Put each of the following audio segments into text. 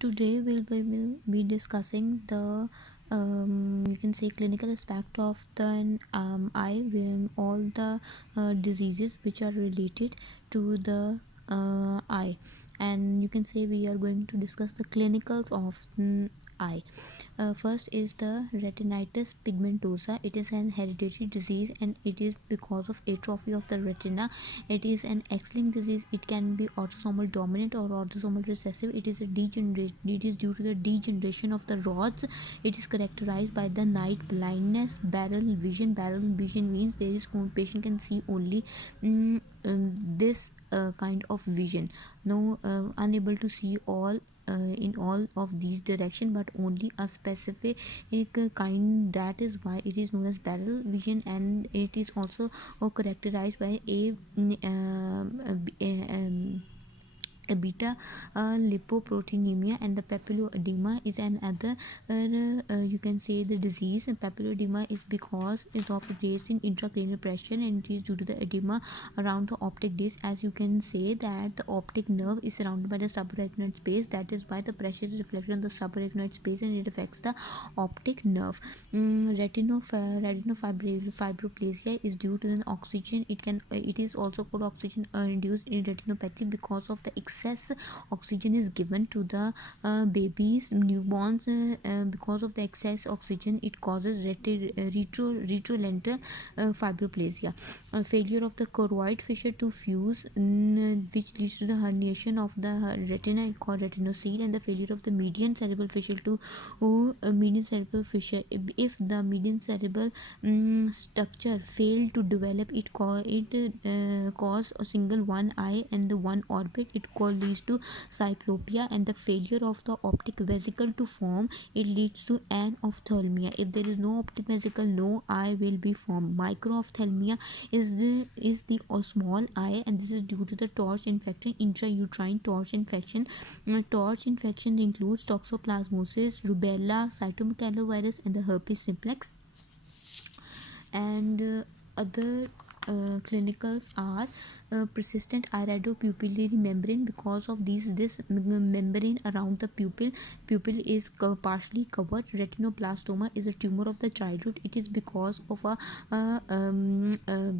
Today we will be discussing the you can say clinical aspect of the eye, when all the diseases which are related to the eye, and you can say we are going to discuss the clinicals of eye. First is the retinitis pigmentosa. It is an hereditary disease and it is because of atrophy of the retina. It is an X-linked disease. It can be autosomal dominant or autosomal recessive. It is a degenerate. It is due to the degeneration of the rods. It is characterized by the night blindness, barrel vision. Barrel vision means there is patient can see only this kind of vision. No, unable to see all in all of these direction, but only a specific kind. That is why it is known as barrel vision, and it is also characterized by a beta lipoproteinemia, and the papilloedema is another you can say the disease. And papilloedema is because it's of raised in intracranial pressure, and it is due to the edema around the optic disc. As you can say that the optic nerve is surrounded by the subarachnoid space, that is why the pressure is reflected on the subarachnoid space and it affects the optic nerve. Retinofibroplasia is due to an oxygen. It is also called oxygen induced in retinopathy because of the excess oxygen is given to the babies, newborns. Because of the excess oxygen, it causes retrolental fibroplasia. Failure of the choroid fissure to fuse, which leads to the herniation of the retina, called retinoceal. And the failure of the median cerebral fissure to median cerebral fissure. If the median cerebral structure failed to develop, it cause a single one eye and the one orbit. It leads to cyclopia. And the failure of the optic vesicle to form, it leads to anophthalmia. If there is no optic vesicle, no eye will be formed. Microophthalmia is the small eye, and this is due to the torch infection, intrauterine torch infection. Torch infection includes toxoplasmosis, rubella, cytomegalovirus, and the herpes simplex. And other clinicals are persistent iridopupillary membrane. Because of this membrane around the pupil is partially covered. Retinoblastoma is a tumor of the childhood. It is because of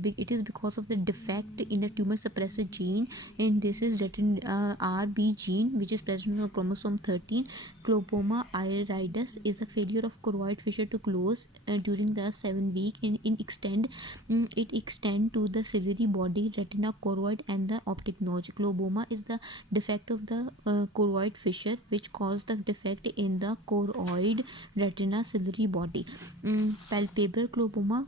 it is because of the defect in the tumor suppressor gene, and this is RB gene, which is present on chromosome 13. Glaucoma iridis is a failure of choroid fissure to close during the 7 week, and it extend to the ciliary body, retina, choroid, and the optic notch. Glaucoma is the defect of the choroid fissure, which cause the defect in the choroid, retina, ciliary body. Palpebral glaucoma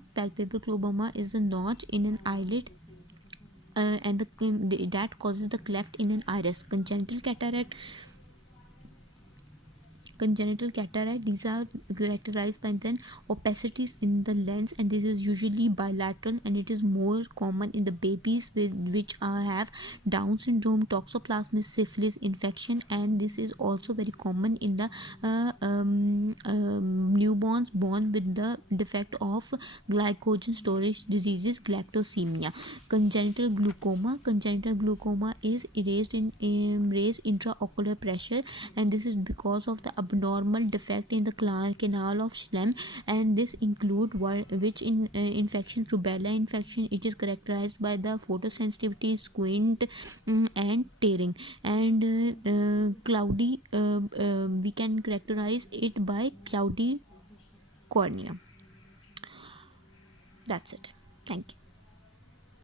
is a notch in an eyelid, and that causes the cleft in an iris. Congenital cataract, these are characterized by then opacities in the lens, and this is usually bilateral, and it is more common in the babies which have Down syndrome, toxoplasmosis, syphilis infection. And this is also very common in the newborns born with the defect of glycogen storage diseases, galactosemia. Congenital glaucoma is raised intraocular pressure, and this is because of the abnormal defect in the canal of Schlemm, and this include infection, rubella infection. It is characterized by the photosensitivity, squint, and tearing. And cloudy we can characterize it by cloudy cornea. That's it. Thank you.